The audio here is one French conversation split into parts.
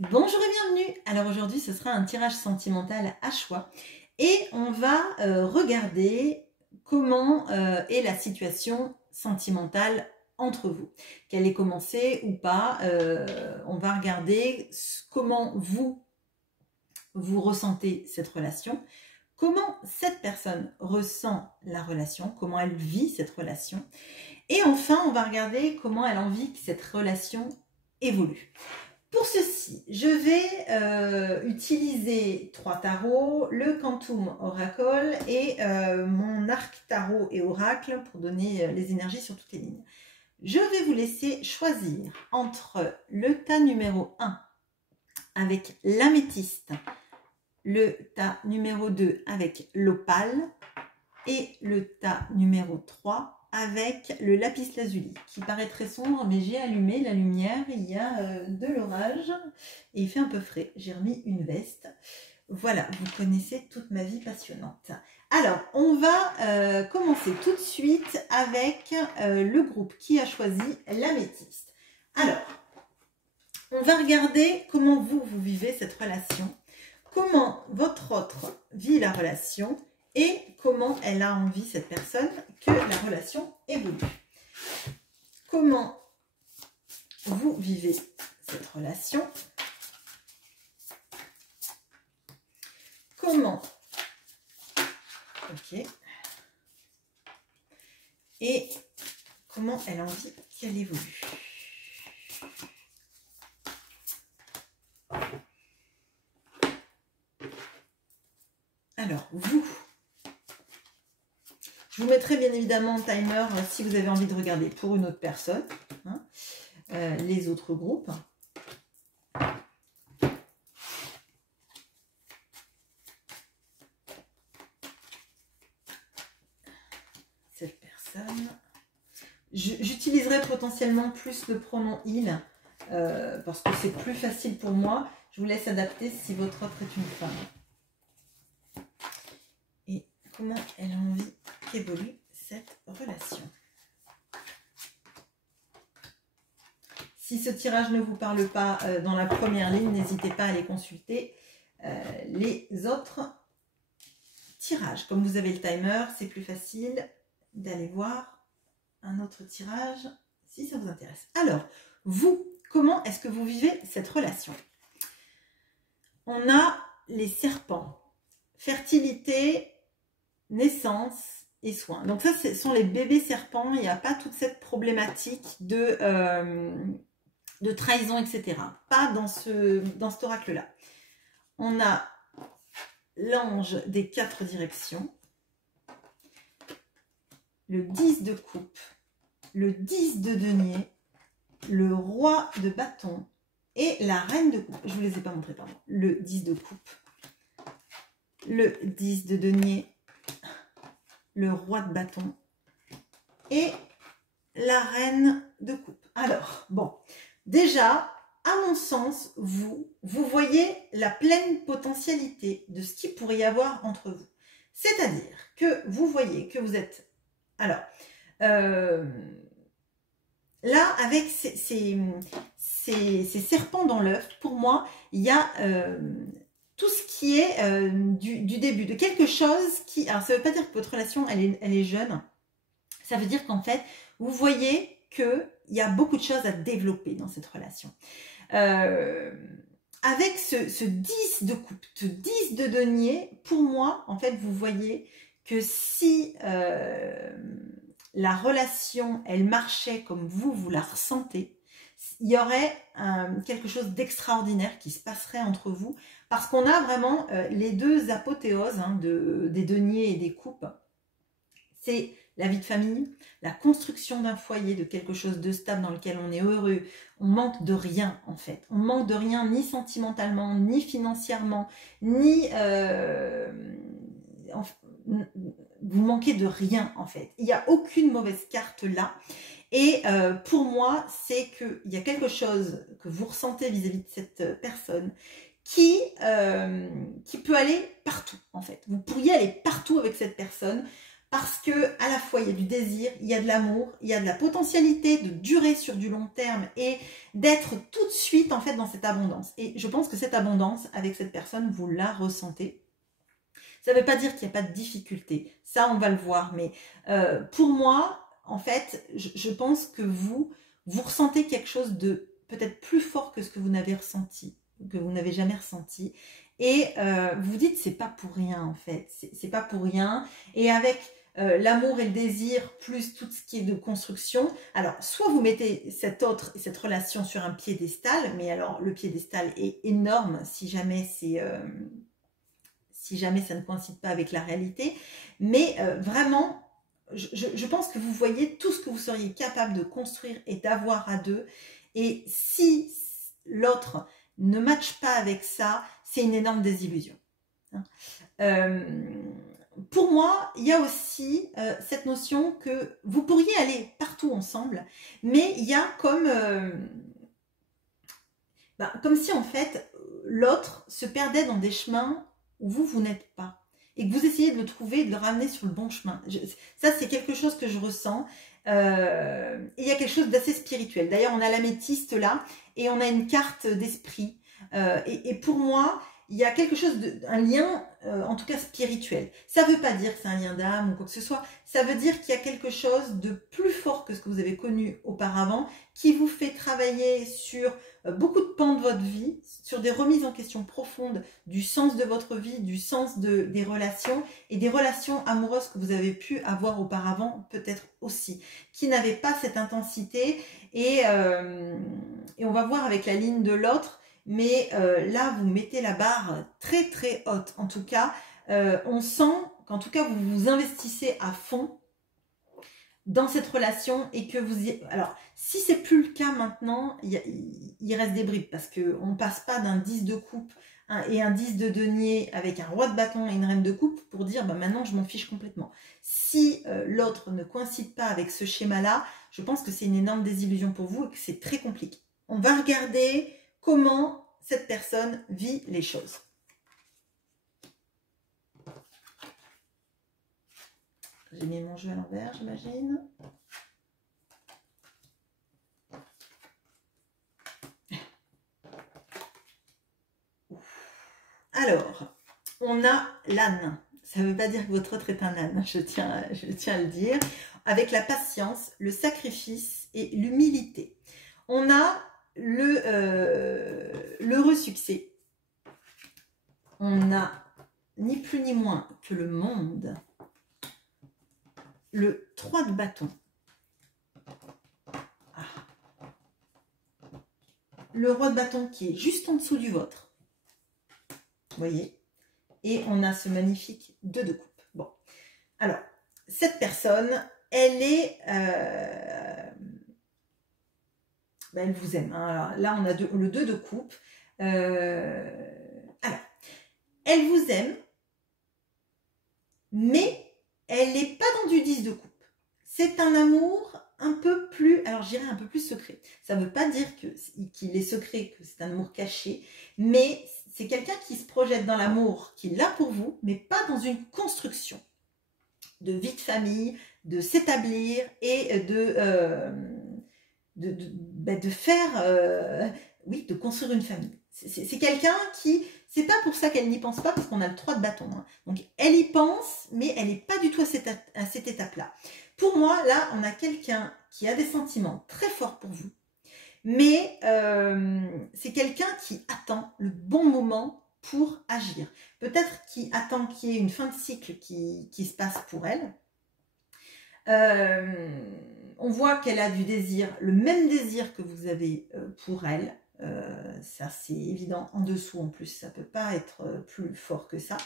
Bonjour et bienvenue. Alors aujourd'hui ce sera un tirage sentimental à choix et on va regarder comment est la situation sentimentale entre vous. Qu'elle ait commencé ou pas, on va regarder comment vous ressentez cette relation, comment cette personne ressent la relation, comment elle vit cette relation et enfin on va regarder comment elle a envie que cette relation évolue. Pour ceci, je vais utiliser 3 tarots, le Quantum Oracle et mon arc tarot et oracle pour donner les énergies sur toutes les lignes. Je vais vous laisser choisir entre le tas numéro 1 avec l'améthyste, le tas numéro 2 avec l'opale et le tas numéro 3 avec le lapis lazuli, qui paraît très sombre, mais j'ai allumé la lumière, il y a de l'orage, et il fait un peu frais. J'ai remis une veste. Voilà, vous connaissez toute ma vie passionnante. Alors, on va commencer tout de suite avec le groupe qui a choisi l'améthyste. Alors, on va regarder comment vous vivez cette relation, comment votre autre vit la relation, et comment elle a envie, cette personne, que la relation évolue. Comment vous vivez cette relation? Comment? Ok. Et comment elle a envie qu'elle évolue? Alors, vous... Je vous mettrai bien évidemment un timer si vous avez envie de regarder pour une autre personne, hein, les autres groupes. Cette personne. J'utiliserai potentiellement plus le pronom il parce que c'est plus facile pour moi. Je vous laisse adapter si votre autre est une femme. Et comment elle a envie qu'évolue cette relation. Si ce tirage ne vous parle pas dans la première ligne, n'hésitez pas à aller consulter les autres tirages. Comme vous avez le timer, c'est plus facile d'aller voir un autre tirage si ça vous intéresse. Alors, vous, comment est-ce que vous vivez cette relation? On a les serpents, fertilité, naissance et soins. Donc ça, ce sont les bébés serpents. Il n'y a pas toute cette problématique de trahison, etc. Pas dans cet oracle-là. On a l'ange des 4 directions, le 10 de coupe, le 10 de denier, le roi de bâton et la reine de coupe. Je ne vous les ai pas montrés, pardon. Le 10 de coupe, le 10 de denier, le roi de bâton et la reine de coupe. Alors, bon, déjà, à mon sens, vous voyez la pleine potentialité de ce qu'il pourrait y avoir entre vous. C'est-à-dire que vous voyez que vous êtes... Alors, là, avec ces serpents dans l'œuf, pour moi, il y a tout ce qui est du début, de quelque chose qui... Alors, ça ne veut pas dire que votre relation, elle est jeune. Ça veut dire qu'en fait, vous voyez qu'il y a beaucoup de choses à développer dans cette relation. Avec ce 10 de coupe, ce 10 de denier, pour moi, en fait, vous voyez que si la relation, elle marchait comme vous la ressentez, il y aurait quelque chose d'extraordinaire qui se passerait entre vous, parce qu'on a vraiment les deux apothéoses hein, des deniers et des coupes. C'est la vie de famille, la construction d'un foyer, de quelque chose de stable dans lequel on est heureux. On manque de rien en fait. On manque de rien ni sentimentalement, ni financièrement, ni... vous manquez de rien en fait. Il n'y a aucune mauvaise carte là. Et pour moi, c'est qu'il y a quelque chose que vous ressentez vis-à-vis de cette personne qui peut aller partout en fait. Vous pourriez aller partout avec cette personne parce que à la fois il y a du désir, il y a de l'amour, il y a de la potentialité de durer sur du long terme et d'être tout de suite en fait dans cette abondance. Et je pense que cette abondance avec cette personne, vous la ressentez. Ça ne veut pas dire qu'il n'y a pas de difficulté, ça on va le voir, mais pour moi, en fait, je pense que vous ressentez quelque chose de peut-être plus fort que ce que vous n'avez ressenti, que vous n'avez jamais ressenti, et vous vous dites c'est pas pour rien en fait, c'est pas pour rien, et avec l'amour et le désir, plus tout ce qui est de construction, alors soit vous mettez cette relation sur un piédestal, mais alors le piédestal est énorme si jamais ça ne coïncide pas avec la réalité, mais vraiment, je pense que vous voyez tout ce que vous seriez capable de construire et d'avoir à deux, et si l'autre ne matche pas avec ça, c'est une énorme désillusion. Pour moi, il y a aussi cette notion que vous pourriez aller partout ensemble, mais il y a comme si en fait l'autre se perdait dans des chemins où vous n'êtes pas, et que vous essayez de le trouver et de le ramener sur le bon chemin. Ça, c'est quelque chose que je ressens. Et il y a quelque chose d'assez spirituel. D'ailleurs, on a l'améthyste là, et on a une carte d'esprit. Et pour moi, il y a quelque chose, un lien, en tout cas spirituel. Ça ne veut pas dire que c'est un lien d'âme ou quoi que ce soit. Ça veut dire qu'il y a quelque chose de plus fort que ce que vous avez connu auparavant, qui vous fait travailler sur beaucoup de pans de votre vie, sur des remises en question profondes du sens de votre vie, du sens des relations, et des relations amoureuses que vous avez pu avoir auparavant peut-être aussi, qui n'avaient pas cette intensité, et on va voir avec la ligne de l'autre, mais là vous mettez la barre très très haute. En tout cas, on sent qu'en tout cas vous vous investissez à fond dans cette relation, et que vous y... Alors, si c'est plus le cas maintenant, il reste des bribes, parce qu'on ne passe pas d'un 10 de coupe et un 10 de denier avec un roi de bâton et une reine de coupe pour dire maintenant je m'en fiche complètement. Si l'autre ne coïncide pas avec ce schéma-là, je pense que c'est une énorme désillusion pour vous et que c'est très compliqué. On va regarder comment cette personne vit les choses. J'ai mis mon jeu à l'envers, j'imagine. Alors, on a l'âne. Ça ne veut pas dire que votre autre est un âne, je tiens à le dire. Avec la patience, le sacrifice et l'humilité. On a l'heureux succès. On a ni plus ni moins que le monde. Le 3 de bâton. Ah. Le roi de bâton qui est juste en dessous du vôtre. Vous voyez? Et on a ce magnifique 2 de coupe. Bon. Alors, cette personne, elle est... elle vous aime. Hein. Alors, là, on a le 2 de coupe. Alors, elle vous aime, mais elle n'est pas dans du 10 de coupe. C'est un amour un peu plus, alors je dirais un peu plus secret. Ça ne veut pas dire qu'il est secret, que c'est un amour caché, mais c'est quelqu'un qui se projette dans l'amour qu'il a pour vous, mais pas dans une construction de vie de famille, de s'établir et de faire, oui, de construire une famille. C'est quelqu'un qui... C'est pas pour ça qu'elle n'y pense pas, parce qu'on a le 3 de bâton. Hein. Donc, elle y pense, mais elle n'est pas du tout à cette étape-là. Pour moi, là, on a quelqu'un qui a des sentiments très forts pour vous, mais c'est quelqu'un qui attend le bon moment pour agir. Peut-être qui attend qu'il y ait une fin de cycle qui se passe pour elle. On voit qu'elle a du désir, le même désir que vous avez pour elle. Ça c'est évident, en dessous en plus, ça peut pas être plus fort que ça.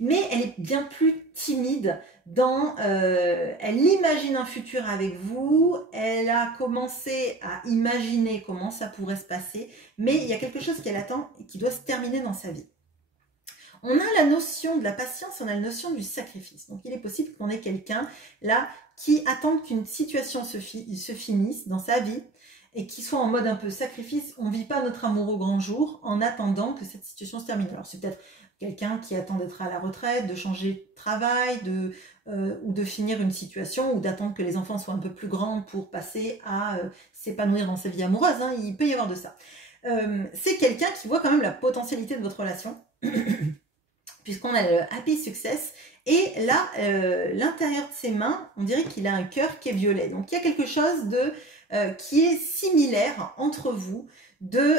Mais elle est bien plus timide dans... elle imagine un futur avec vous, elle a commencé à imaginer comment ça pourrait se passer, mais il y a quelque chose qu'elle attend et qui doit se terminer dans sa vie. On a la notion de la patience, on a la notion du sacrifice. Donc il est possible qu'on ait quelqu'un là qui attend qu'une situation se finisse dans sa vie, et qui soit en mode un peu sacrifice. On ne vit pas notre amour au grand jour en attendant que cette situation se termine. Alors c'est peut-être quelqu'un qui attend d'être à la retraite, de changer de travail, ou de finir une situation, ou d'attendre que les enfants soient un peu plus grands pour passer à s'épanouir dans sa vie amoureuse, hein, il peut y avoir de ça. C'est quelqu'un qui voit quand même la potentialité de votre relation, puisqu'on a le happy success, et là, l'intérieur de ses mains, on dirait qu'il a un cœur qui est violet. Donc il y a quelque chose qui est similaire entre vous, de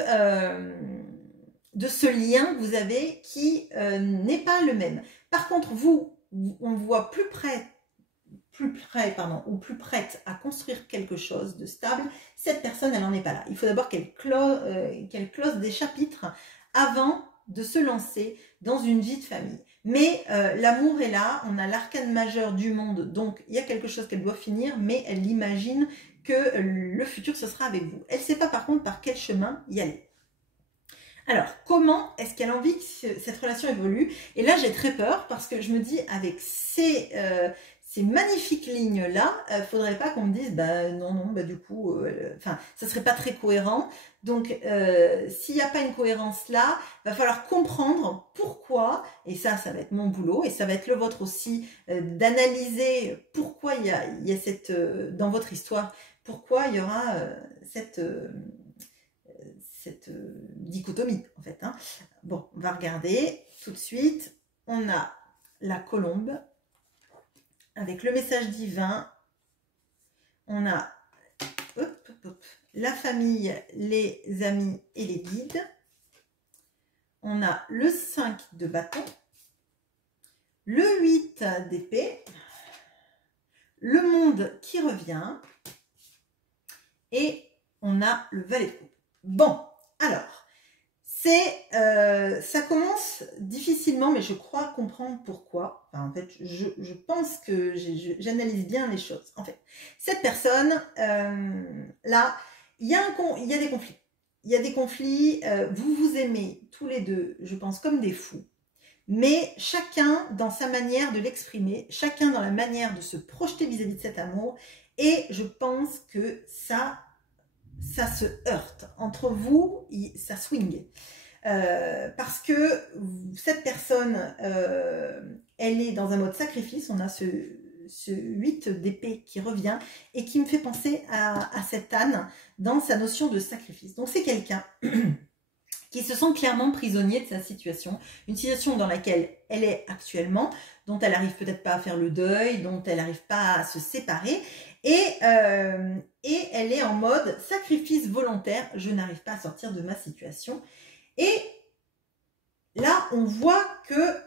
ce lien que vous avez qui n'est pas le même. Par contre, vous, on voit plus près, ou plus prête à construire quelque chose de stable. Cette personne, elle n'en est pas là. Il faut d'abord qu'elle close des chapitres avant de se lancer dans une vie de famille. Mais l'amour est là, on a l'arcane majeur du monde, donc il y a quelque chose qu'elle doit finir, mais elle imagine que le futur, ce sera avec vous. Elle ne sait pas par contre par quel chemin y aller. Alors, comment est-ce qu'elle a envie que cette relation évolue? Et là, j'ai très peur parce que je me dis, avec ces magnifiques lignes-là, faudrait pas qu'on me dise, bah non, bah du coup, enfin, ça serait pas très cohérent. Donc, s'il n'y a pas une cohérence là, va falloir comprendre pourquoi, et ça va être mon boulot, et ça va être le vôtre aussi, d'analyser pourquoi il y a cette, dans votre histoire, pourquoi il y aura cette dichotomie en fait. Hein. Bon, on va regarder tout de suite. On a la colombe avec le message divin. On a la famille, les amis et les guides. On a le 5 de bâton, le 8 d'épée, le monde qui revient et on a le valet de coupe. Bon, alors, ça commence difficilement, mais je crois comprendre pourquoi. Enfin, en fait, je pense que j'analyse bien les choses. En fait, cette personne, là, il y a des conflits. Il y a des conflits, vous vous aimez tous les deux, je pense, comme des fous. Mais chacun dans sa manière de l'exprimer, chacun dans la manière de se projeter vis-à-vis de cet amour. Et je pense que ça se heurte. Entre vous, ça swing. Parce que cette personne, elle est dans un mode sacrifice. On a ce 8 d'épée qui revient et qui me fait penser à cette âne dans sa notion de sacrifice. Donc c'est quelqu'un qui se sent clairement prisonnier de sa situation, une situation dans laquelle elle est actuellement, dont elle n'arrive peut-être pas à faire le deuil, dont elle n'arrive pas à se séparer, et elle est en mode sacrifice volontaire, je n'arrive pas à sortir de ma situation. Et là, on voit que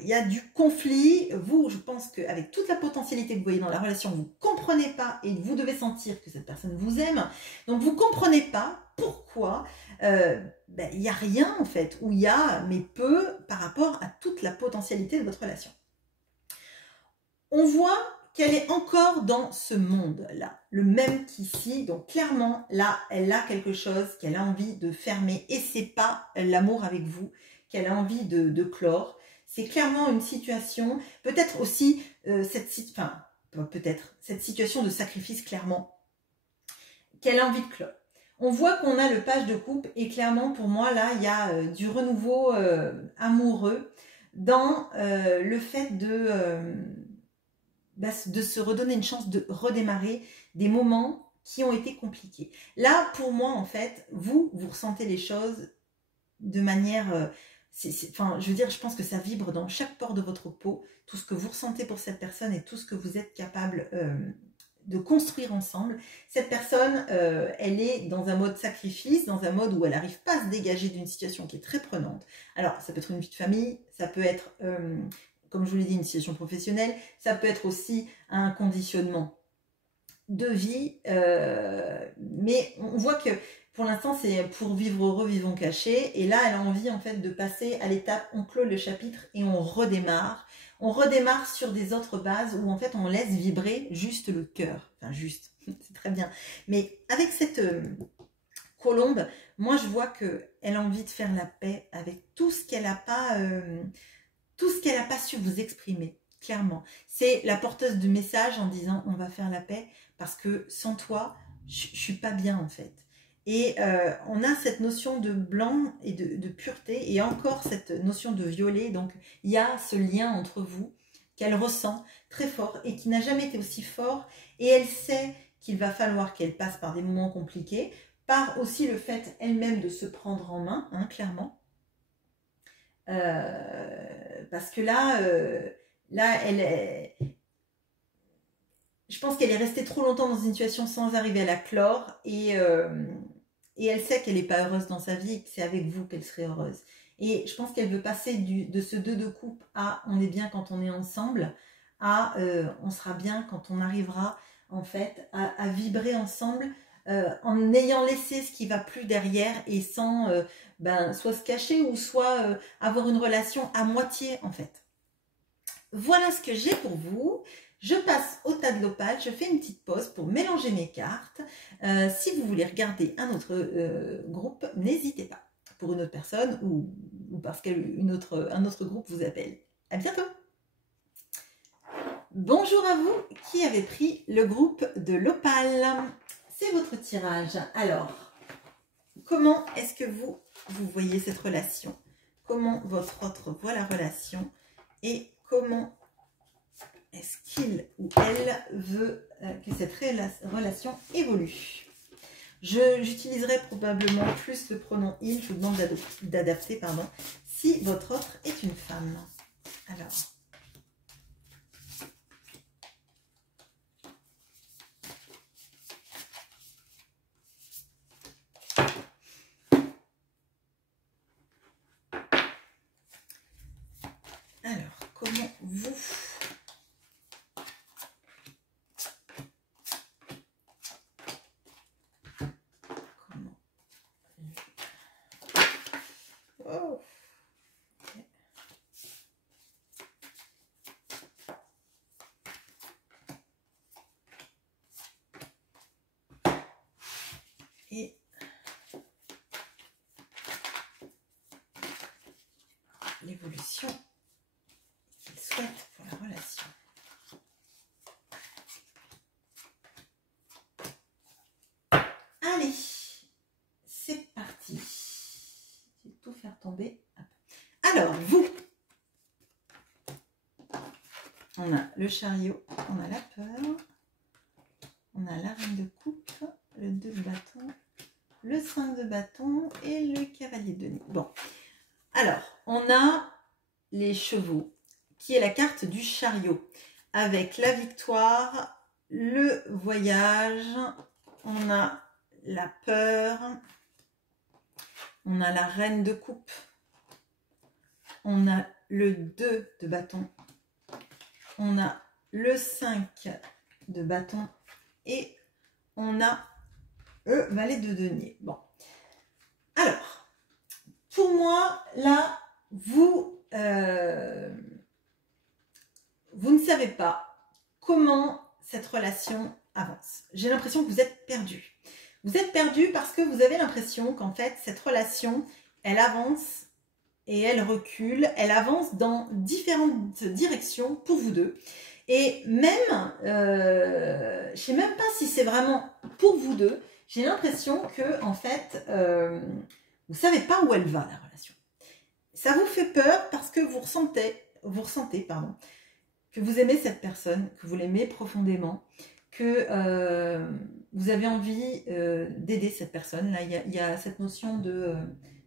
il y a du conflit. Vous, je pense qu'avec toute la potentialité que vous voyez dans la relation, vous ne comprenez pas et vous devez sentir que cette personne vous aime. Donc, vous ne comprenez pas pourquoi il n'y a rien en fait, ou il y a, mais peu par rapport à toute la potentialité de votre relation. On voit qu'elle est encore dans ce monde-là, le même qu'ici. Donc clairement, là, elle a quelque chose qu'elle a envie de fermer et c'est pas l'amour avec vous qu'elle a envie de clore. C'est clairement une situation, peut-être aussi cette situation de sacrifice clairement qu'elle a envie de clore. On voit qu'on a le page de coupe et clairement pour moi là il y a du renouveau amoureux dans le fait de se redonner une chance de redémarrer des moments qui ont été compliqués. Là pour moi en fait vous ressentez les choses de manière enfin je veux dire je pense que ça vibre dans chaque pore de votre peau, tout ce que vous ressentez pour cette personne et tout ce que vous êtes capable de construire ensemble. Cette personne, elle est dans un mode sacrifice, dans un mode où elle n'arrive pas à se dégager d'une situation qui est très prenante. Alors, ça peut être une vie de famille, ça peut être, comme je vous l'ai dit, une situation professionnelle, ça peut être aussi un conditionnement de vie, mais on voit que pour l'instant, c'est pour vivre heureux, vivons cachés. Et là, elle a envie en fait de passer à l'étape, on clôt le chapitre et on redémarre. On redémarre sur des autres bases où en fait on laisse vibrer juste le cœur. Enfin juste, c'est très bien. Mais avec cette colombe, moi je vois qu'elle a envie de faire la paix avec tout ce qu'elle n'a pas, su vous exprimer, clairement. C'est la porteuse de message en disant on va faire la paix parce que sans toi, je ne suis pas bien en fait. Et on a cette notion de blanc et de pureté et encore cette notion de violet. Donc, il y a ce lien entre vous qu'elle ressent très fort et qui n'a jamais été aussi fort. Et elle sait qu'il va falloir qu'elle passe par des moments compliqués, par aussi le fait elle-même de se prendre en main, hein, clairement. Parce que là, je pense qu'elle est restée trop longtemps dans une situation sans arriver à la clore et elle sait qu'elle n'est pas heureuse dans sa vie et que c'est avec vous qu'elle serait heureuse. Et je pense qu'elle veut passer de ce 2 de coupe à on est bien quand on est ensemble, à on sera bien quand on arrivera en fait à vibrer ensemble en ayant laissé ce qui va plus derrière et sans soit se cacher ou soit avoir une relation à moitié en fait. Voilà ce que j'ai pour vous. Je passe au tas de l'opale, je fais une petite pause pour mélanger mes cartes. Si vous voulez regarder un autre groupe, n'hésitez pas. Pour une autre personne ou parce qu'un autre groupe vous appelle. À bientôt. Bonjour à vous qui avez pris le groupe de l'opale. C'est votre tirage. Alors, comment est-ce que vous voyez cette relation? Comment votre autre voit la relation? Et comment est-ce qu'il ou elle veut que cette relation évolue? J'utiliserai probablement plus le pronom il. Je vous demande d'adapter, pardon, si votre autre est une femme. Alors. Alors, comment vous... Oh. Okay. Et l'évolution qu'il souhaite pour la relation. Allez, c'est parti. Je vais tout faire tomber. Alors, vous, on a le chariot, on a la peur, on a la reine de coupe, le 2 de bâton, le 5 de bâton et le cavalier de denier. Bon, alors, on a les chevaux, qui est la carte du chariot, avec la victoire, le voyage, on a la peur, on a la reine de coupe, on a le 2 de bâton, on a le 5 de bâton et on a le valet de denier. Bon, alors, pour moi, là, vous ne savez pas comment cette relation avance. J'ai l'impression que vous êtes perdu. Vous êtes perdu parce que vous avez l'impression qu'en fait, cette relation, elle avance et elle recule. Elle avance dans différentes directions pour vous deux. Et même, je ne sais même pas si c'est vraiment pour vous deux. J'ai l'impression que, en fait, vous ne savez pas où elle va, la relation. Ça vous fait peur parce que vous ressentez que vous aimez cette personne, que vous l'aimez profondément, que vous avez envie d'aider cette personne. Là, il y a cette notion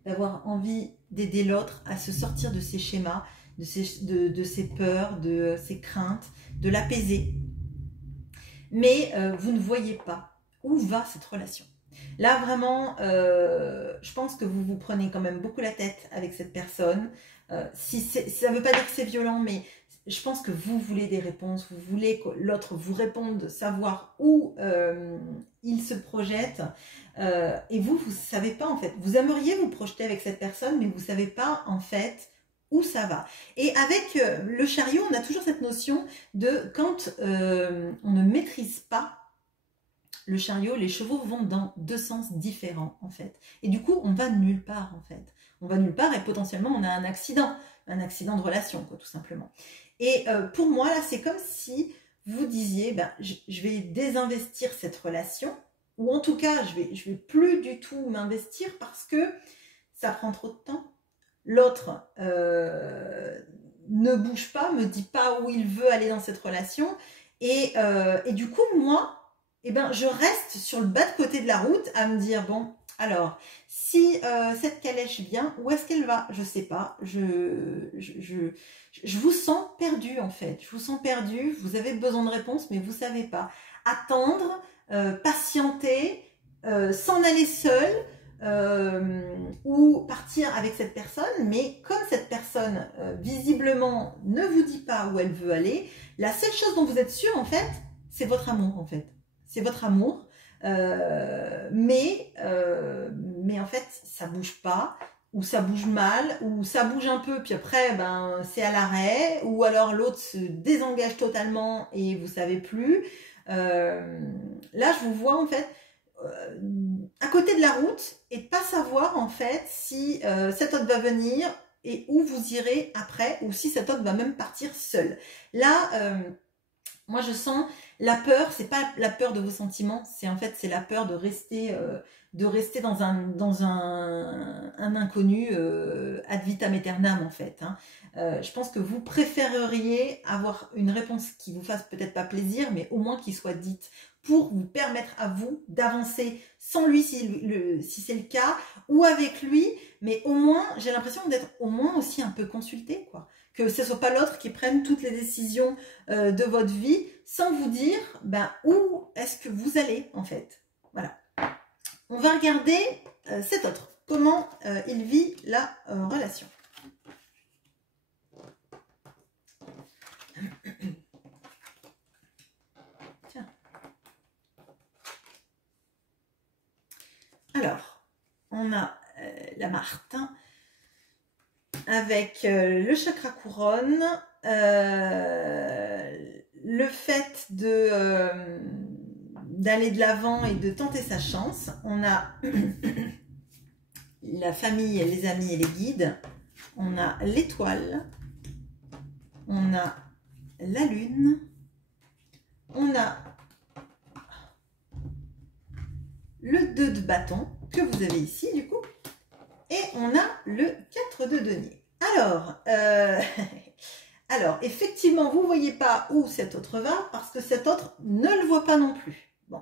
d'avoir envie d'aider l'autre à se sortir de ses schémas, de ses peurs, de ses craintes, de l'apaiser. Mais vous ne voyez pas où va cette relation. Là, vraiment, je pense que vous vous prenez quand même beaucoup la tête avec cette personne. Ça ne veut pas dire que c'est violent, mais je pense que vous voulez des réponses, vous voulez que l'autre vous réponde, savoir où il se projette. Et vous ne savez pas, en fait. Vous aimeriez vous projeter avec cette personne, mais vous ne savez pas, en fait, où ça va. Et avec le chariot, on a toujours cette notion de quand on ne maîtrise pas le chariot, les chevaux vont dans deux sens différents, en fait. Et du coup, on va nulle part, en fait. On va nulle part et potentiellement, on a un accident de relation, quoi, tout simplement. Et pour moi, là, c'est comme si vous disiez, ben, je vais désinvestir cette relation, ou en tout cas, je vais plus du tout m'investir parce que ça prend trop de temps. L'autre ne bouge pas, me dit pas où il veut aller dans cette relation. Et du coup, moi, eh ben, je reste sur le bas de côté de la route à me dire, bon, alors, si cette calèche vient, où est-ce qu'elle va? Je sais pas. Je vous sens perdu, en fait. Je vous sens perdu. Vous avez besoin de réponses, mais vous savez pas. Attendre, patienter, s'en aller seul, ou partir avec cette personne, mais comme cette personne visiblement ne vous dit pas où elle veut aller, la seule chose dont vous êtes sûr en fait, c'est votre amour en fait. C'est votre amour, mais en fait ça bouge pas, ou ça bouge mal, ou ça bouge un peu, puis après ben c'est à l'arrêt, ou alors l'autre se désengage totalement et vous savez plus. Là je vous vois en fait à côté de la route et de pas savoir en fait si cet autre va venir et où vous irez après, ou si cet autre va même partir seul. Là, moi je sens la peur, c'est pas la peur de vos sentiments, c'est en fait c'est la peur de rester dans un inconnu ad vitam aeternam en fait. Hein. Je pense que vous préféreriez avoir une réponse qui vous fasse peut-être pas plaisir, mais au moins qui soit dite pour vous permettre à vous d'avancer sans lui si c'est le cas, ou avec lui, mais au moins, j'ai l'impression d'être au moins aussi un peu consulté, quoi. Que ce soit pas l'autre qui prenne toutes les décisions de votre vie sans vous dire ben, où est-ce que vous allez, en fait. Voilà. On va regarder cet autre. Comment il vit la relation. Alors, on a la Marthe avec le chakra couronne, le fait d'aller de l'avant et de tenter sa chance. On a la famille, les amis et les guides. On a l'étoile. On a la lune. On a le 2 de bâton que vous avez ici du coup. Et on a le 4 de denier. Alors, effectivement, vous ne voyez pas où cet autre va parce que cet autre ne le voit pas non plus. Bon.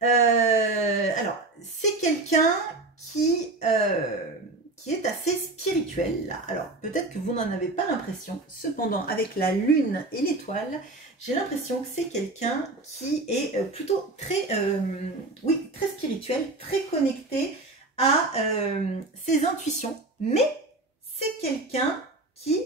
Alors, c'est quelqu'un qui est assez spirituel là. Alors, peut-être que vous n'en avez pas l'impression. Cependant, avec la lune et l'étoile, j'ai l'impression que c'est quelqu'un qui est plutôt très spirituel, très connecté à ses intuitions, mais c'est quelqu'un qui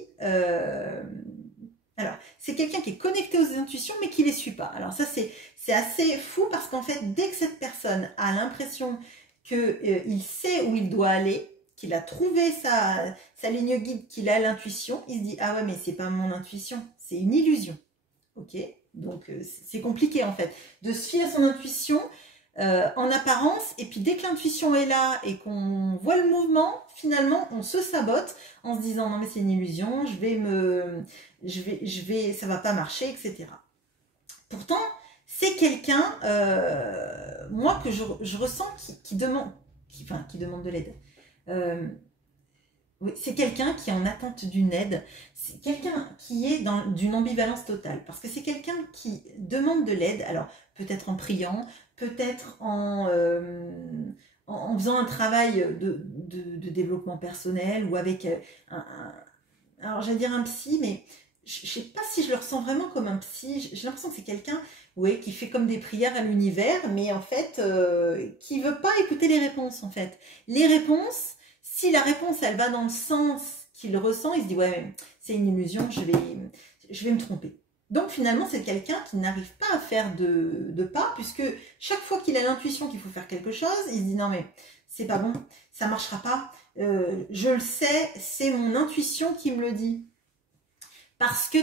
c'est quelqu'un qui est connecté aux intuitions mais qui les suit pas. Alors ça c'est assez fou parce qu'en fait dès que cette personne a l'impression qu'il sait où il doit aller, qu'il a trouvé sa ligne guide, qu'il a l'intuition, il se dit ah ouais mais c'est pas mon intuition, c'est une illusion. Ok, donc c'est compliqué en fait de se fier à son intuition en apparence, et puis dès que l'intuition est là et qu'on voit le mouvement, finalement on se sabote en se disant non mais c'est une illusion, ça va pas marcher, etc. Pourtant c'est quelqu'un moi que je ressens qui demande de l'aide. Oui, c'est quelqu'un qui est en attente d'une aide, c'est quelqu'un qui est dans d'une ambivalence totale, parce que c'est quelqu'un qui demande de l'aide, alors peut-être en priant, peut-être en faisant un travail de développement personnel, ou avec alors j'allais dire un psy, mais je ne sais pas si je le ressens vraiment comme un psy, j'ai l'impression que c'est quelqu'un qui fait comme des prières à l'univers, mais en fait qui ne veut pas écouter les réponses en fait. Les réponses, si la réponse elle va dans le sens qu'il ressent, il se dit ouais c'est une illusion, je vais me tromper. Donc finalement c'est quelqu'un qui n'arrive pas à faire de pas, puisque chaque fois qu'il a l'intuition qu'il faut faire quelque chose, il se dit non mais c'est pas bon, ça marchera pas, je le sais, c'est mon intuition qui me le dit. Parce que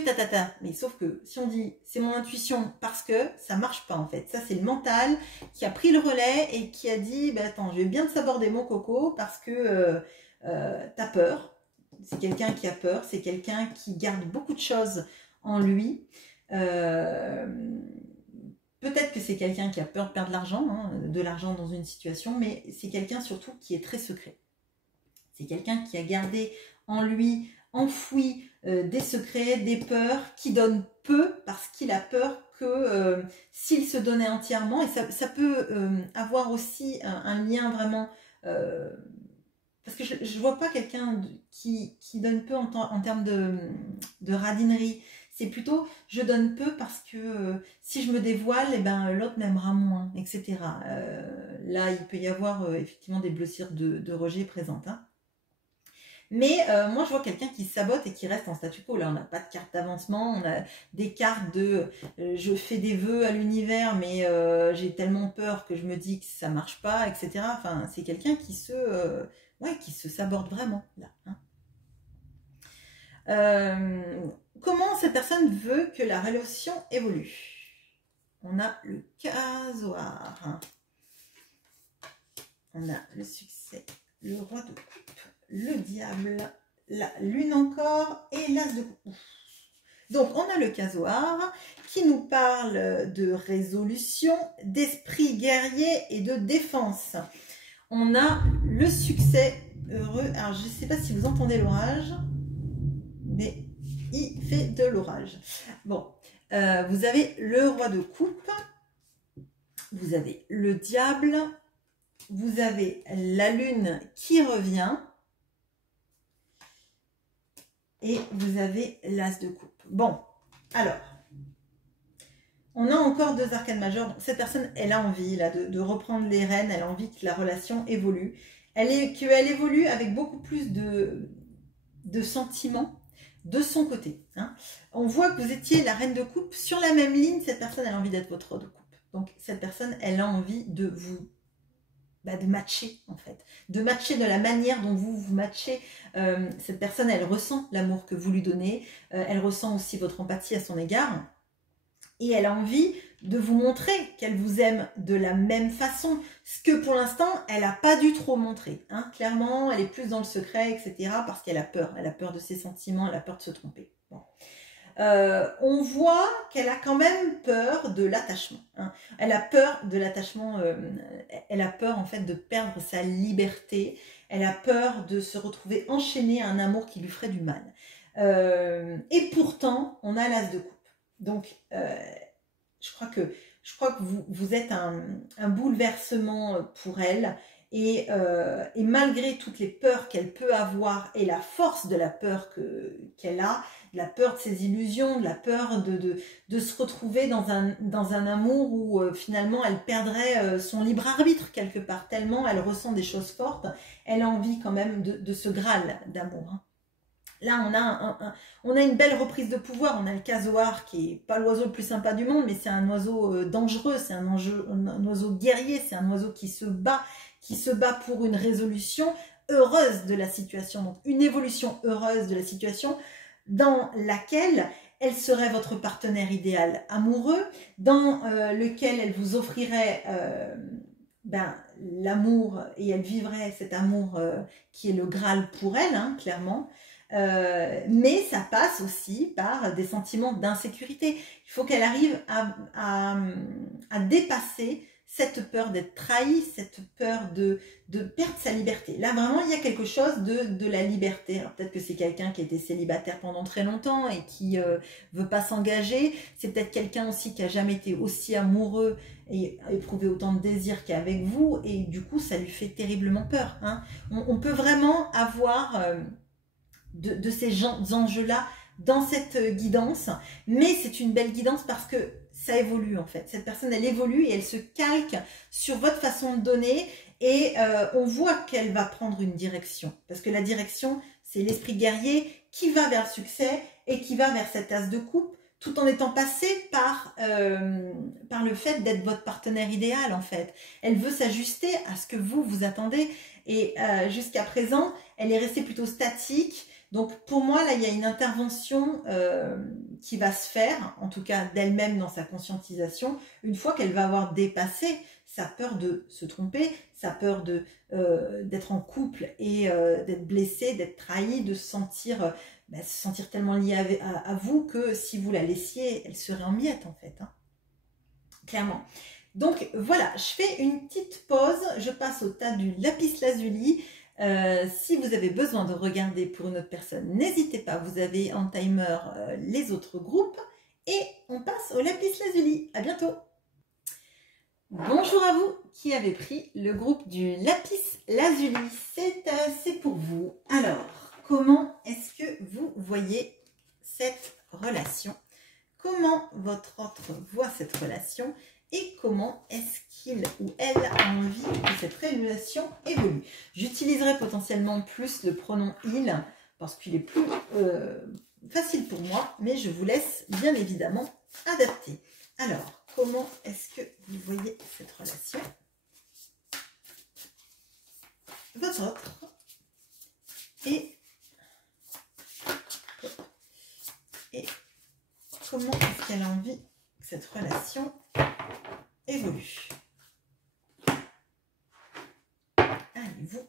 mais sauf que si on dit c'est mon intuition parce que ça marche pas en fait, ça c'est le mental qui a pris le relais et qui a dit bah attends je vais bien te saborder mon coco parce que t'as peur. C'est quelqu'un qui a peur, c'est quelqu'un qui garde beaucoup de choses en lui. Peut-être que c'est quelqu'un qui a peur de perdre de l'argent dans une situation, mais c'est quelqu'un surtout qui est très secret. C'est quelqu'un qui a gardé en lui enfoui des secrets, des peurs, qui donne peu parce qu'il a peur que s'il se donnait entièrement, et ça peut avoir aussi un lien vraiment... parce que je ne vois pas quelqu'un qui donne peu en termes de radinerie. C'est plutôt, je donne peu parce que si je me dévoile, eh ben, l'autre m'aimera moins, etc. Là, il peut y avoir effectivement des blessures de rejet présentes. Hein. Mais moi, je vois quelqu'un qui sabote et qui reste en statu quo. Là, on n'a pas de carte d'avancement, on a des cartes de je fais des vœux à l'univers, mais j'ai tellement peur que je me dis que ça marche pas, etc. Enfin, c'est quelqu'un qui qui se saborde vraiment, là. Hein. Comment cette personne veut que la relation évolue? On a le casoir. Hein. On a le succès, le roi de coupe, le diable, la lune encore et l'as de coupe. Donc, on a le casoir qui nous parle de résolution, d'esprit guerrier et de défense. On a le succès heureux. Alors, je ne sais pas si vous entendez l'orage, mais il fait de l'orage. Bon, vous avez le roi de coupe, vous avez le diable, vous avez la lune qui revient et vous avez l'as de coupe. Bon, alors, on a encore 2 arcanes majeures. Cette personne, elle a envie là, de reprendre les rênes, elle a envie que la relation évolue. Qu'elle évolue avec beaucoup plus de sentiments de son côté. Hein. On voit que vous étiez la reine de coupe. Sur la même ligne, cette personne, elle a envie d'être votre roi de coupe. Donc, cette personne, elle a envie de vous... de matcher, en fait. De matcher de la manière dont vous matchez. Cette personne, elle ressent l'amour que vous lui donnez. Elle ressent aussi votre empathie à son égard. Et elle a envie de vous montrer qu'elle vous aime de la même façon, ce que pour l'instant, elle n'a pas dû trop montrer. Hein. Clairement, elle est plus dans le secret, etc. parce qu'elle a peur. Elle a peur de ses sentiments, elle a peur de se tromper. Bon. On voit qu'elle a quand même peur de l'attachement. Hein. Elle a peur de l'attachement, elle a peur en fait de perdre sa liberté. Elle a peur de se retrouver enchaînée à un amour qui lui ferait du mal. Et pourtant, on a l'as de coupe. Donc, je crois que vous êtes un bouleversement pour elle. Et malgré toutes les peurs qu'elle peut avoir et la force de la peur qu'elle a, de la peur de ses illusions, de la peur de se retrouver dans un amour où finalement elle perdrait son libre arbitre quelque part, tellement elle ressent des choses fortes, elle a envie quand même de ce Graal d'amour. Hein. Là, on a une belle reprise de pouvoir. On a le casoar qui est pas l'oiseau le plus sympa du monde, mais c'est un oiseau dangereux, c'est un oiseau guerrier, c'est un oiseau qui se bat pour une résolution heureuse de la situation. Donc, une évolution heureuse de la situation dans laquelle elle serait votre partenaire idéal amoureux, dans lequel elle vous offrirait... l'amour, et elle vivrait cet amour qui est le Graal pour elle, hein, clairement. Mais ça passe aussi par des sentiments d'insécurité. Il faut qu'elle arrive à dépasser cette peur d'être trahie, cette peur de perdre sa liberté. Là, vraiment, il y a quelque chose de la liberté. Alors, peut-être que c'est quelqu'un qui a été célibataire pendant très longtemps et qui veut pas s'engager. C'est peut-être quelqu'un aussi qui a jamais été aussi amoureux et éprouvé autant de désir qu'avec vous. Et du coup, ça lui fait terriblement peur. Hein. On peut vraiment avoir... de ces enjeux-là dans cette guidance, mais c'est une belle guidance parce que ça évolue en fait. Cette personne, elle évolue et elle se calque sur votre façon de donner et on voit qu'elle va prendre une direction. Parce que la direction, c'est l'esprit guerrier qui va vers le succès et qui va vers cette as de coupe tout en étant passé par le fait d'être votre partenaire idéal en fait. Elle veut s'ajuster à ce que vous attendez et jusqu'à présent, elle est restée plutôt statique. Donc pour moi, là, il y a une intervention qui va se faire, en tout cas d'elle-même dans sa conscientisation, une fois qu'elle va avoir dépassé sa peur de se tromper, sa peur d'être en couple et d'être blessée, d'être trahie, de se sentir tellement liée à vous que si vous la laissiez, elle serait en miettes en fait, hein. Clairement. Donc voilà, je fais une petite pause, je passe au tas du lapis lazuli. Si vous avez besoin de regarder pour une autre personne, n'hésitez pas, vous avez en timer les autres groupes. Et on passe au lapis lazuli. À bientôt. Bonjour à vous qui avez pris le groupe du lapis lazuli. C'est pour vous. Alors, comment est-ce que vous voyez cette relation? Comment votre autre voit cette relation? Et comment est-ce qu'il ou elle a envie que cette relation évolue? J'utiliserai potentiellement plus le pronom « il » parce qu'il est plus facile pour moi, mais je vous laisse bien évidemment adapter. Alors, comment est-ce que vous voyez cette relation? Votre autre. Et comment est-ce qu'elle a envie que cette relation évolue? Allez-vous.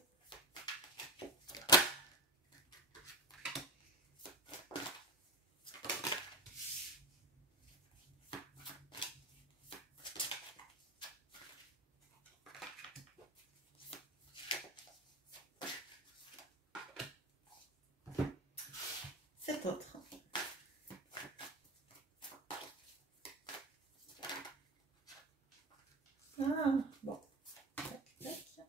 Cet autre. Ah, bon. Tac, tac.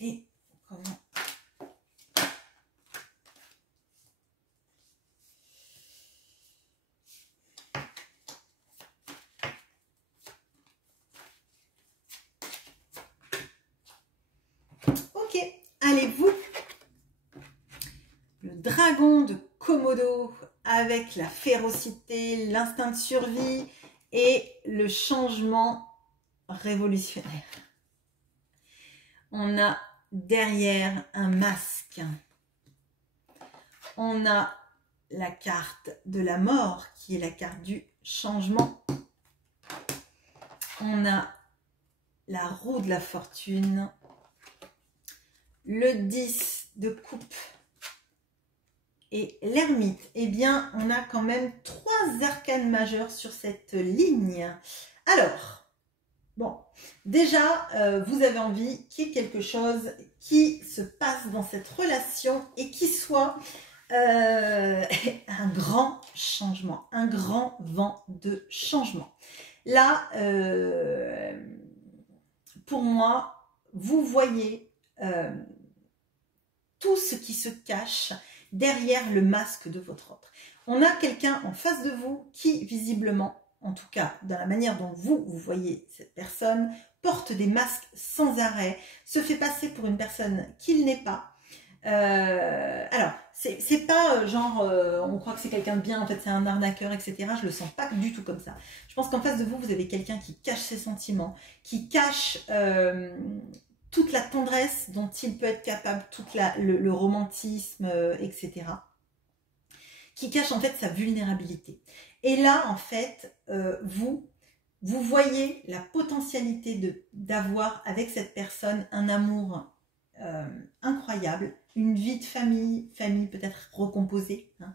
Et comment? Ok, allez-vous. Le dragon de Komodo avec la férocité, l'instinct de survie et le changement révolutionnaire. On a derrière un masque. On a la carte de la mort qui est la carte du changement. On a la roue de la fortune. Le 10 de coupe et l'ermite. Eh bien, on a quand même 3 arcanes majeures sur cette ligne. Alors, bon, déjà, vous avez envie qu'il y ait quelque chose qui se passe dans cette relation et qui soit un grand changement, un grand vent de changement. Là, pour moi, vous voyez tout ce qui se cache derrière le masque de votre autre. On a quelqu'un en face de vous qui, visiblement, en tout cas dans la manière dont vous voyez cette personne, porte des masques sans arrêt, se fait passer pour une personne qu'il n'est pas. Alors, c'est pas genre on croit que c'est quelqu'un de bien, en fait c'est un arnaqueur, etc. Je le sens pas du tout comme ça. Je pense qu'en face de vous, vous avez quelqu'un qui cache ses sentiments, qui cache toute la tendresse dont il peut être capable, tout le romantisme, etc. Qui cache en fait sa vulnérabilité. Et là, en fait, vous voyez la potentialité d'avoir avec cette personne un amour incroyable, une vie de famille peut-être recomposée. Hein.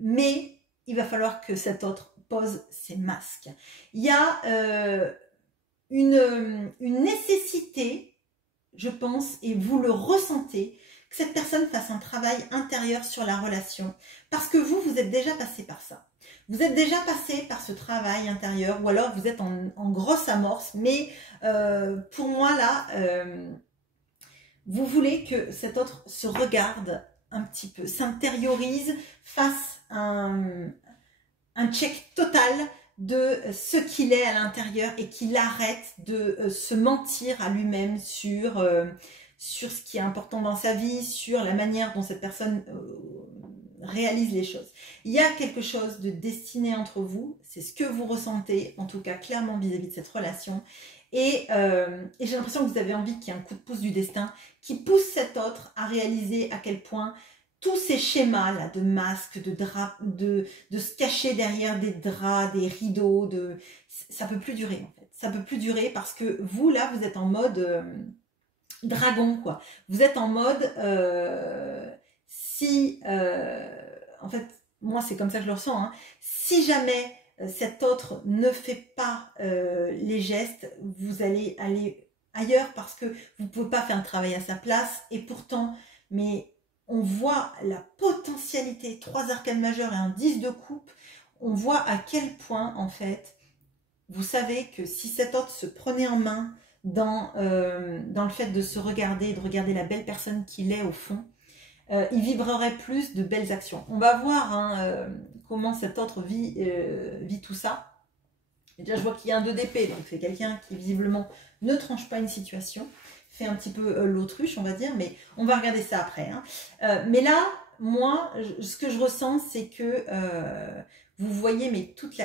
Mais il va falloir que cet autre pose ses masques. Il y a une nécessité, je pense, et vous le ressentez, que cette personne fasse un travail intérieur sur la relation. Parce que vous êtes déjà passé par ça. Vous êtes déjà passé par ce travail intérieur, ou alors vous êtes en grosse amorce, mais pour moi là, vous voulez que cet autre se regarde un petit peu, s'intériorise, fasse un check total de ce qu'il est à l'intérieur et qu'il arrête de se mentir à lui-même sur ce qui est important dans sa vie, sur la manière dont cette personne réalise les choses. Il y a quelque chose de destiné entre vous, c'est ce que vous ressentez, en tout cas clairement vis-à-vis de cette relation. Et j'ai l'impression que vous avez envie qu'il y ait un coup de pouce du destin qui pousse cet autre à réaliser à quel point tous ces schémas là de masques, de draps, de se cacher derrière des draps, des rideaux, ça peut plus durer en fait. Ça peut plus durer parce que vous là, vous êtes en mode dragon quoi. Vous êtes en mode si, en fait, moi c'est comme ça que je le ressens, hein, si jamais cet autre ne fait pas les gestes, vous allez aller ailleurs parce que vous ne pouvez pas faire un travail à sa place. Et pourtant, mais on voit la potentialité, 3 arcanes majeures et un 10 de coupe, on voit à quel point, en fait, vous savez que si cet autre se prenait en main dans le fait de se regarder, de regarder la belle personne qu'il est au fond, il vibrerait plus de belles actions. On va voir hein, comment cet autre vit tout ça. Et déjà, je vois qu'il y a un 2 d'épée, donc c'est quelqu'un qui visiblement ne tranche pas une situation, fait un petit peu l'autruche, on va dire, mais on va regarder ça après. Hein. Mais là, moi, ce que je ressens, c'est que vous voyez mais toute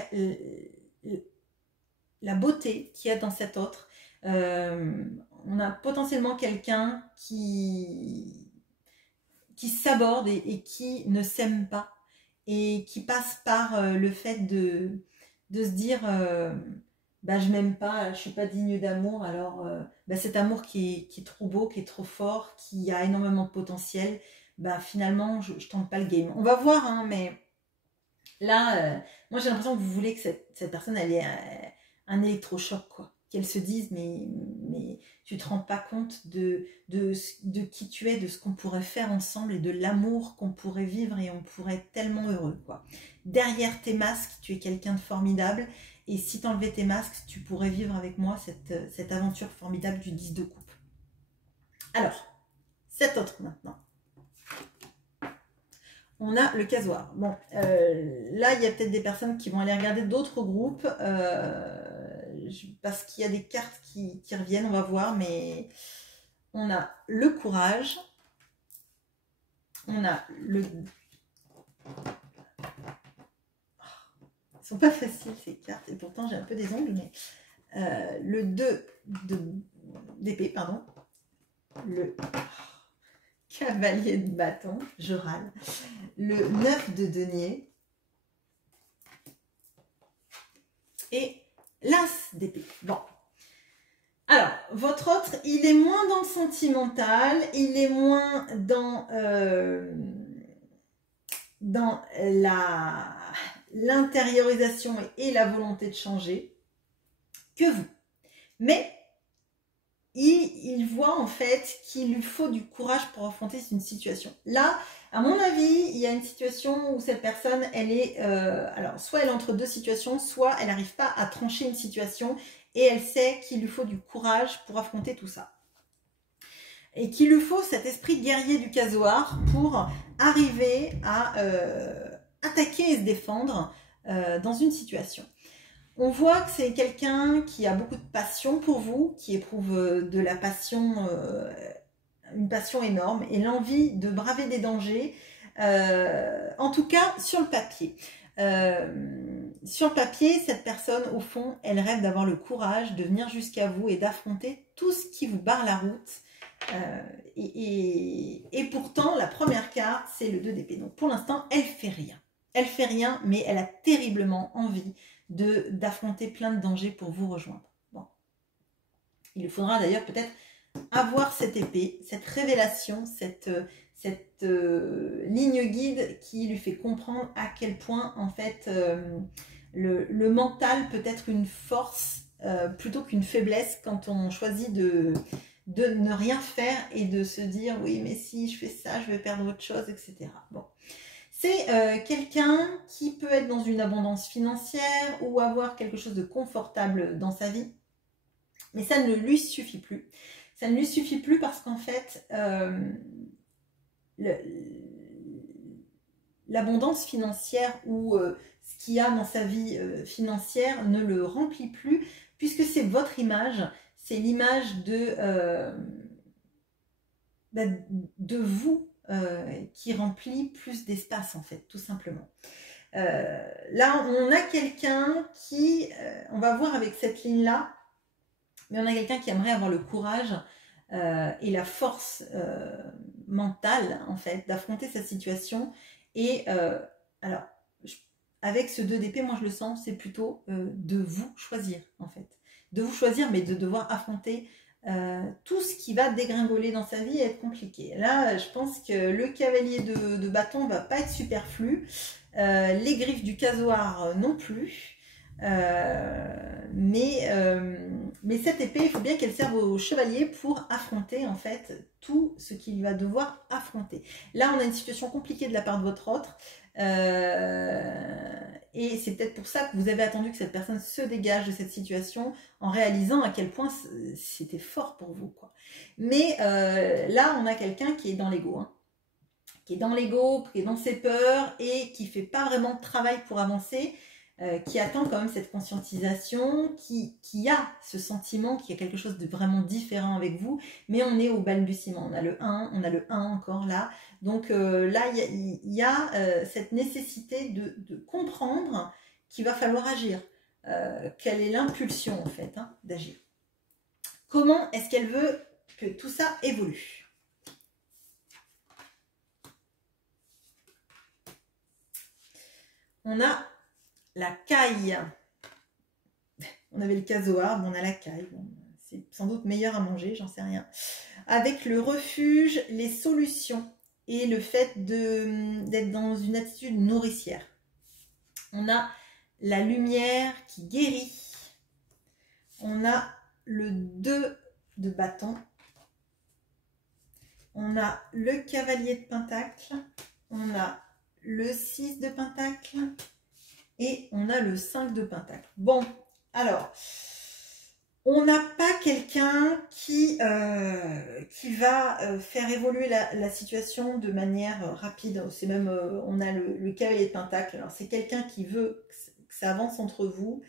la beauté qu'il y a dans cet autre. On a potentiellement quelqu'un qui s'aborde et qui ne s'aime pas et qui passe par le fait de se dire bah, je m'aime pas, je suis pas digne d'amour, alors bah, cet amour qui est trop beau, qui est trop fort, qui a énormément de potentiel, bah, finalement je tente pas le game. On va voir, hein, mais là, moi j'ai l'impression que vous voulez que cette personne elle ait un électrochoc, quoi. Qu'elle se dise mais tu te rends pas compte de qui tu es, de ce qu'on pourrait faire ensemble et de l'amour qu'on pourrait vivre et on pourrait être tellement heureux, quoi. Derrière tes masques, tu es quelqu'un de formidable et si tu enlevais tes masques, tu pourrais vivre avec moi cette aventure formidable du 10 de coupe. Alors, cet autre maintenant. On a le casoir. Bon, là, il y a peut-être des personnes qui vont aller regarder d'autres groupes parce qu'il y a des cartes qui reviennent, on va voir, mais on a le courage, on a le... Ils sont pas faciles ces cartes, et pourtant j'ai un peu des ongles, mais le 2 d'épée, pardon, le cavalier de bâton, je râle, le 9 de denier, et l'as d'épée. Bon. Alors, votre autre, il est moins dans le sentimental, il est moins dans l'intériorisation et la volonté de changer que vous. Mais il voit en fait qu'il lui faut du courage pour affronter une situation. Là, à mon avis, il y a une situation où cette personne, elle est... alors, soit elle est entre deux situations, soit elle n'arrive pas à trancher une situation et elle sait qu'il lui faut du courage pour affronter tout ça. Et qu'il lui faut cet esprit guerrier du casoir pour arriver à attaquer et se défendre dans une situation. On voit que c'est quelqu'un qui a beaucoup de passion pour vous, qui éprouve de la passion, une passion énorme et l'envie de braver des dangers, en tout cas sur le papier. Sur le papier, cette personne, au fond, elle rêve d'avoir le courage de venir jusqu'à vous et d'affronter tout ce qui vous barre la route. Et pourtant, la première carte, c'est le 2 d'épée. Donc pour l'instant, elle fait rien. Elle fait rien, mais elle a terriblement envie d'affronter plein de dangers pour vous rejoindre. Bon. Il lui faudra d'ailleurs peut-être avoir cette épée, cette révélation, cette ligne guide qui lui fait comprendre à quel point en fait le mental peut être une force plutôt qu'une faiblesse quand on choisit de ne rien faire et de se dire oui mais si je fais ça je vais perdre autre chose, etc. Bon. C'est quelqu'un qui peut être dans une abondance financière ou avoir quelque chose de confortable dans sa vie, mais ça ne lui suffit plus. Ça ne lui suffit plus parce qu'en fait, l'abondance financière ou ce qu'il y a dans sa vie financière ne le remplit plus, puisque c'est votre image, c'est l'image de vous qui remplit plus d'espace en fait, tout simplement. Là, on a quelqu'un qui, on va voir avec cette ligne-là, mais on a quelqu'un qui aimerait avoir le courage et la force mentale, en fait, d'affronter cette situation. Et alors, avec ce 2 d'épée, moi je le sens, c'est plutôt de vous choisir, en fait. De vous choisir, mais de devoir affronter tout ce qui va dégringoler dans sa vie et être compliqué. Là, je pense que le cavalier de bâton va pas être superflu, les griffes du casoar non plus. Mais cette épée, il faut bien qu'elle serve au chevalier pour affronter en fait tout ce qu'il va devoir affronter. Là, on a une situation compliquée de la part de votre autre, et c'est peut-être pour ça que vous avez attendu que cette personne se dégage de cette situation en réalisant à quel point c'était fort pour vous, quoi. Mais là, on a quelqu'un qui est dans l'ego, hein, qui est dans l'ego, qui est dans ses peurs et qui fait pas vraiment de travail pour avancer. Qui attend quand même cette conscientisation, qui a ce sentiment qu'il y a quelque chose de vraiment différent avec vous, mais on est au balbutiement. On a le 1 encore là. Donc là, il y a cette nécessité de comprendre qu'il va falloir agir. Quelle est l'impulsion en fait, hein, d'agir. Comment est-ce qu'elle veut que tout ça évolue? On a la caille. On avait le casoar, on a la caille. Bon, c'est sans doute meilleur à manger, j'en sais rien. Avec le refuge, les solutions et le fait d'être dans une attitude nourricière. On a la lumière qui guérit. On a le 2 de bâton. On a le cavalier de pentacle. On a le 6 de pentacle. Et on a le 5 de pentacle. Bon, alors, on n'a pas quelqu'un qui va faire évoluer la situation de manière rapide. C'est même, on a le cavalier de pentacle. Alors, c'est quelqu'un qui veut que ça avance entre vous.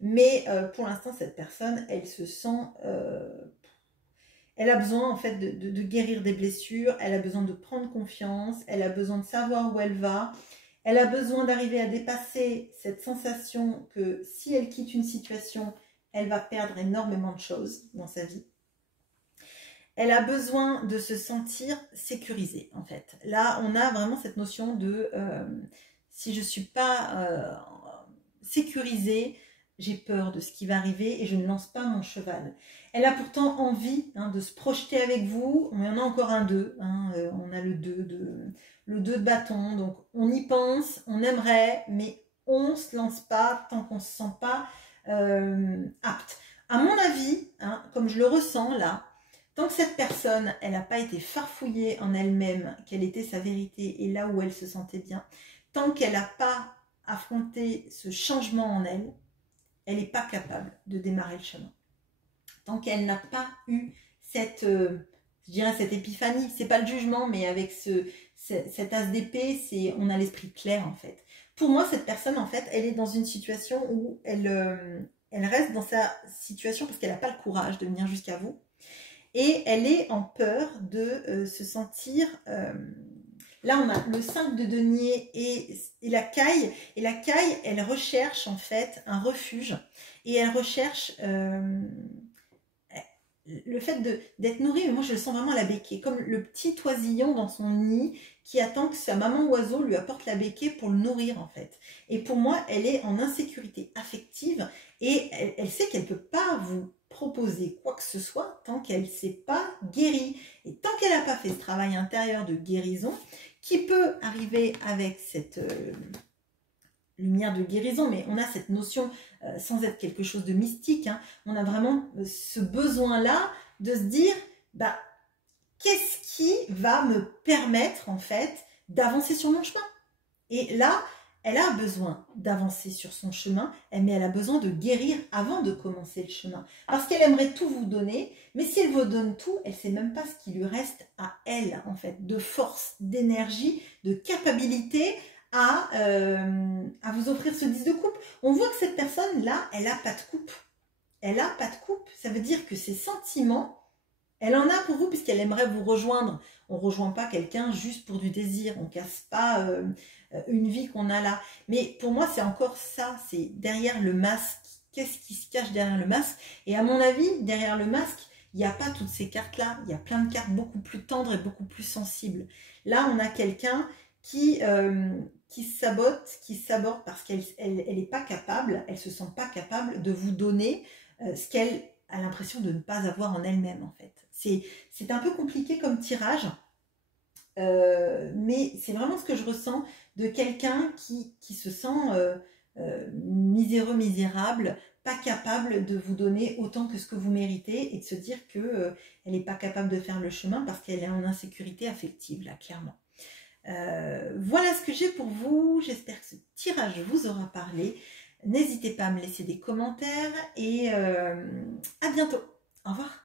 Mais pour l'instant, cette personne, elle se sent... elle a besoin en fait de guérir des blessures. Elle a besoin de prendre confiance. Elle a besoin de savoir où elle va. Elle a besoin d'arriver à dépasser cette sensation que si elle quitte une situation, elle va perdre énormément de choses dans sa vie. Elle a besoin de se sentir sécurisée, en fait. Là, on a vraiment cette notion de si je ne suis pas sécurisée, j'ai peur de ce qui va arriver et je ne lance pas mon cheval. Elle a pourtant envie de se projeter avec vous. On en a encore un 2. On a le 2 de bâton. Donc, on y pense, on aimerait, mais on ne se lance pas tant qu'on ne se sent pas apte. À mon avis, comme je le ressens là, tant que cette personne, elle n'a pas été farfouillée en elle-même, qu'elle était sa vérité et là où elle se sentait bien, tant qu'elle n'a pas affronté ce changement en elle, elle n'est pas capable de démarrer le chemin. Tant qu'elle n'a pas eu cette, je dirais cette épiphanie, c'est pas le jugement, mais avec cet as d'épée, on a l'esprit clair en fait. Pour moi, cette personne, en fait, elle est dans une situation où elle reste dans sa situation parce qu'elle n'a pas le courage de venir jusqu'à vous. Et elle est en peur de se sentir... là, on a le 5 de denier et la caille. Et la caille, elle recherche en fait un refuge. Et elle recherche le fait d'être nourrie. Mais moi, je le sens vraiment à la béquée. Comme le petit oisillon dans son nid qui attend que sa maman oiseau lui apporte la béquée pour le nourrir en fait. Et pour moi, elle est en insécurité affective. Et elle sait qu'elle ne peut pas vous proposer quoi que ce soit tant qu'elle ne s'est pas guérie. Et tant qu'elle n'a pas fait ce travail intérieur de guérison, qui peut arriver avec cette lumière de guérison, mais on a cette notion, sans être quelque chose de mystique, on a vraiment ce besoin-là de se dire, bah, qu'est-ce qui va me permettre en fait d'avancer sur mon chemin? Et là, elle a besoin d'avancer sur son chemin, mais elle a besoin de guérir avant de commencer le chemin. Parce qu'elle aimerait tout vous donner, mais si elle vous donne tout, elle ne sait même pas ce qui lui reste à elle, en fait, de force, d'énergie, de capacité à vous offrir ce 10 de coupe. On voit que cette personne-là, elle n'a pas de coupe. Elle n'a pas de coupe. Ça veut dire que ses sentiments, elle en a pour vous puisqu'elle aimerait vous rejoindre. On ne rejoint pas quelqu'un juste pour du désir. On ne casse pas une vie qu'on a là. Mais pour moi, c'est encore ça. C'est derrière le masque. Qu'est-ce qui se cache derrière le masque? Et à mon avis, derrière le masque, il n'y a pas toutes ces cartes-là. Il y a plein de cartes beaucoup plus tendres et beaucoup plus sensibles. Là, on a quelqu'un qui sabote, qui saborde parce qu'elle n'est pas capable, elle ne se sent pas capable de vous donner ce qu'elle a l'impression de ne pas avoir en elle-même en fait. C'est un peu compliqué comme tirage, mais c'est vraiment ce que je ressens de quelqu'un qui se sent miséreux, misérable, pas capable de vous donner autant que ce que vous méritez et de se dire que elle n'est pas capable de faire le chemin parce qu'elle est en insécurité affective, là, clairement. Voilà ce que j'ai pour vous. J'espère que ce tirage vous aura parlé. N'hésitez pas à me laisser des commentaires et à bientôt. Au revoir.